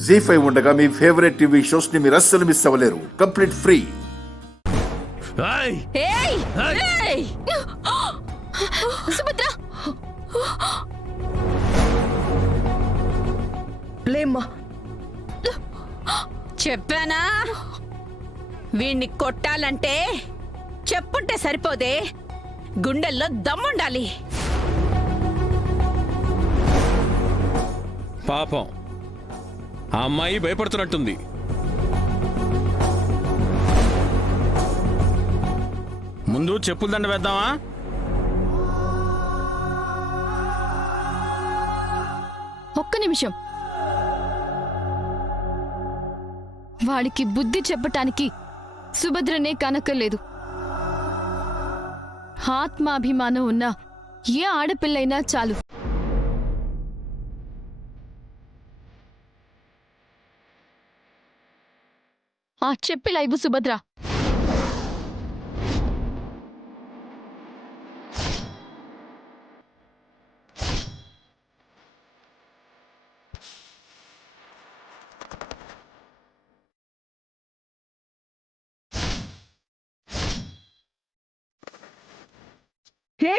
జీ5 ఉండగా మీ favourite TV shows ని మీరు అస్సలు మిస్ అవ్వలేరు. Complete free. సుభద్ర లేమ్మా, చెప్పానా వీణ్ణి కొట్టాలంటే చెప్పుంటే సరిపోదే, గుండెల్లో దమ్ముండాలి. పాపం ఆ అమ్మాయి భయపడుతున్నట్టుంది. ముందు చెప్పుల దండ వేద్దామా? ఒక్క నిమిషం. వాడికి బుద్ధి చెప్పటానికి సుభద్రనే కనక్కర్లేదు. ఆత్మాభిమానం ఉన్న ఏ ఆడపిల్లైనా చాలు. ఆ చెప్పి లైవు సుభద్ర. హే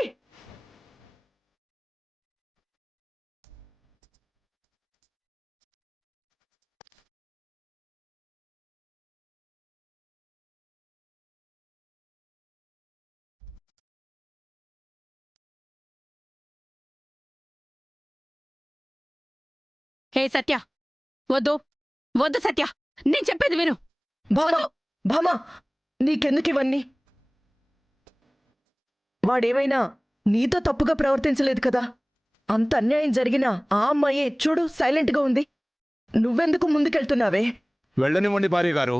హే సత్య, వద్దు వద్దు సత్య, నేను చెప్పేది విను. భామా, భామా, నీకెందుకు ఇవన్నీ? వాడేమైనా నీతో తప్పుగా ప్రవర్తించలేదు కదా? అంత అన్యాయం జరిగినా ఆ అమ్మాయే చూడు సైలెంట్గా ఉంది. నువ్వెందుకు ముందుకెళ్తున్నావే? వెళ్ళనివ్వండి భార్య గారు.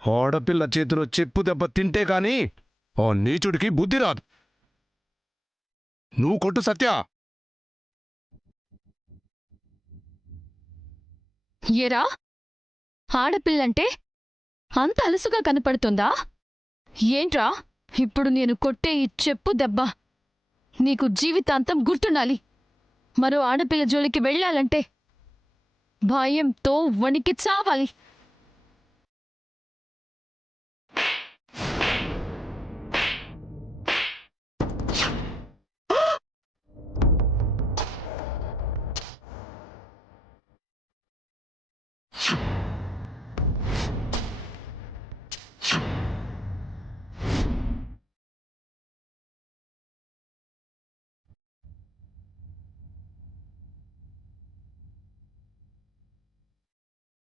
ఆడపిల్ల చేతిలో చెప్పు దెబ్బ తింటే గాని ఆ నీచుడికి బుద్ధి రాదు. నువ్వు కొట్టు సత్య. ఏరా, ఆడపిల్లంటే అంత అలుసుగా కనపడుతుందా? ఏంట్రా ఇప్పుడు నేను కొట్టే ఈ చెప్పు దెబ్బ నీకు జీవితాంతం గుర్తుండాలి. మరో ఆడపిల్ల జోలికి వెళ్ళాలంటే భయంతో వణికి చావాలి.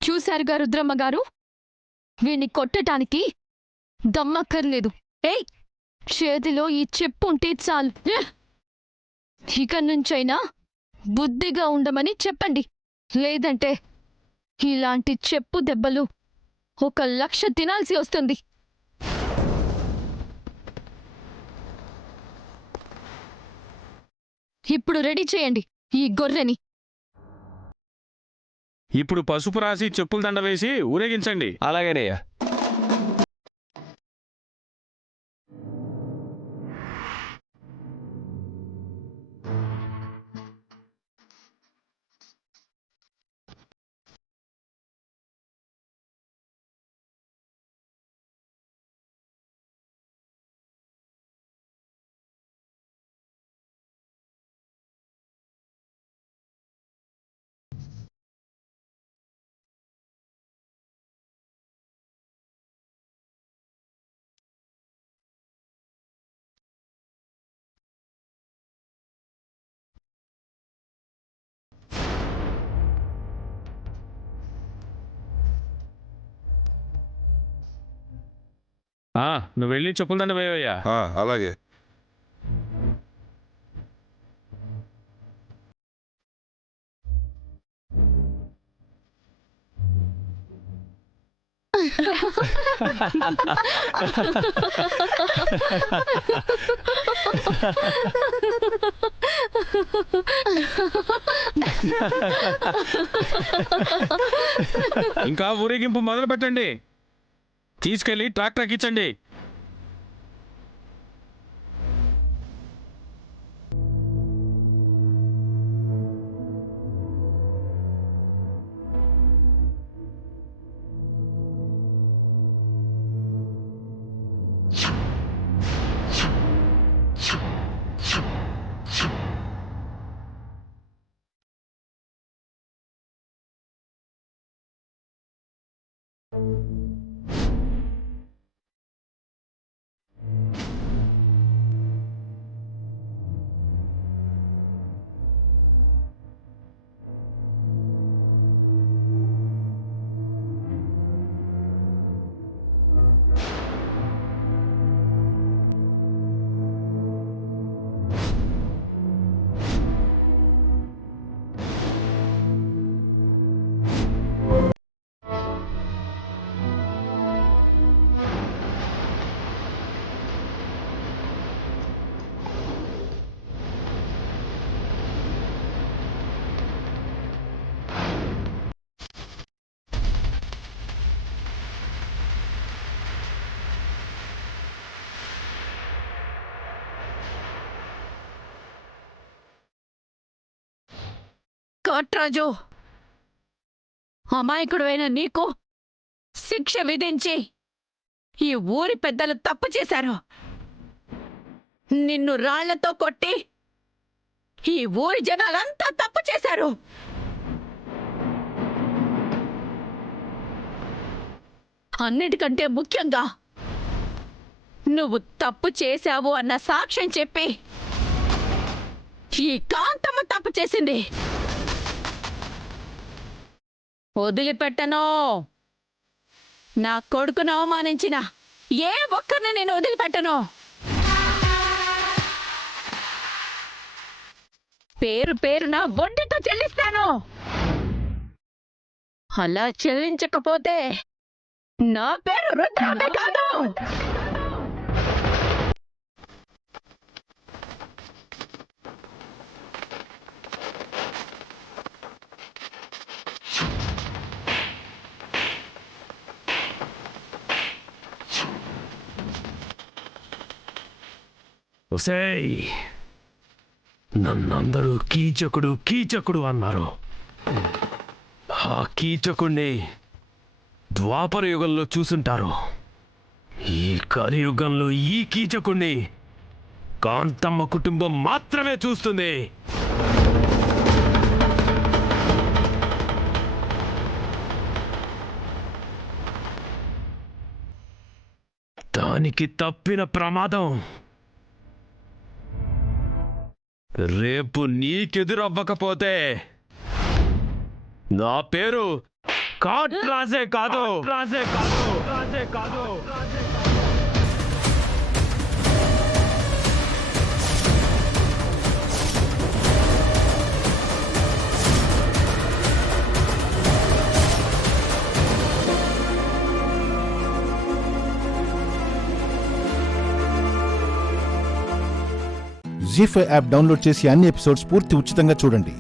చూశారుగా రుద్రమ్మ గారు, వీణ్ణి కొట్టటానికి దమ్మక్కర్లేదు. ఏయ్, చేతిలో ఈ చెప్పు ఉంటే చాలు. ఇక నుంచైనా బుద్ధిగా ఉండమని చెప్పండి. లేదంటే ఇలాంటి చెప్పు దెబ్బలు 1,00,000 తినాల్సి వస్తుంది. ఇప్పుడు రెడీ చేయండి ఈ గొర్రెని. ఇప్పుడు పసుపు రాసి చెప్పుల దండ వేసి ఊరేగించండి. అలాగేనయ్యా. నువ్వు వెళ్ళి చెప్పుల దండ వేవయ్యా. అలాగే. ఇంకా ఊరేగింపు మొదలు పెట్టండి. తీసుకెళ్లి ట్రాక్టర్ ఎక్కించండి. కోట్రాజు, అమాయకుడైన నీకు శిక్ష విధించి ఈ ఊరి పెద్దలు తప్పు చేశారు. నిన్ను రాళ్లతో కొట్టి ఈ ఊరి జనాలంతా తప్పు చేశారు. అన్నిటికంటే ముఖ్యంగా నువ్వు తప్పు చేశావు అన్న సాక్ష్యం చెప్పి ఈ కాంతమ్మ తప్పు చేసింది. వదిలిపెట్టను. నా కొడుకును అవమానించిన ఏ ఒక్కరిని నేను వదిలిపెట్టను. పేరు పేరున వడ్డీతో చెల్లిస్తాను. అలా చెల్లించకపోతే నా పేరు రుద్రమే కాదు. ఒసేయ్, నన్నందరూ కీచకుడు కీచకుడు అన్నారు. ఆ కీచకుణ్ణి ద్వాపర యుగంలో చూసుంటారు. ఈ కలియుగంలో ఈ కీచకుణ్ణి కాంతమ్మ కుటుంబం మాత్రమే చూస్తుంది. దానికి తప్పిన ప్రమాదం రేపు నీకెదురవ్వకపోతే నా పేరు కాట్రాజే కాదు. జీ5 యాప్ డౌన్లోడ్ చేసి అన్ని ఎపిసోడ్స్ పూర్తి ఉచితంగా చూడండి.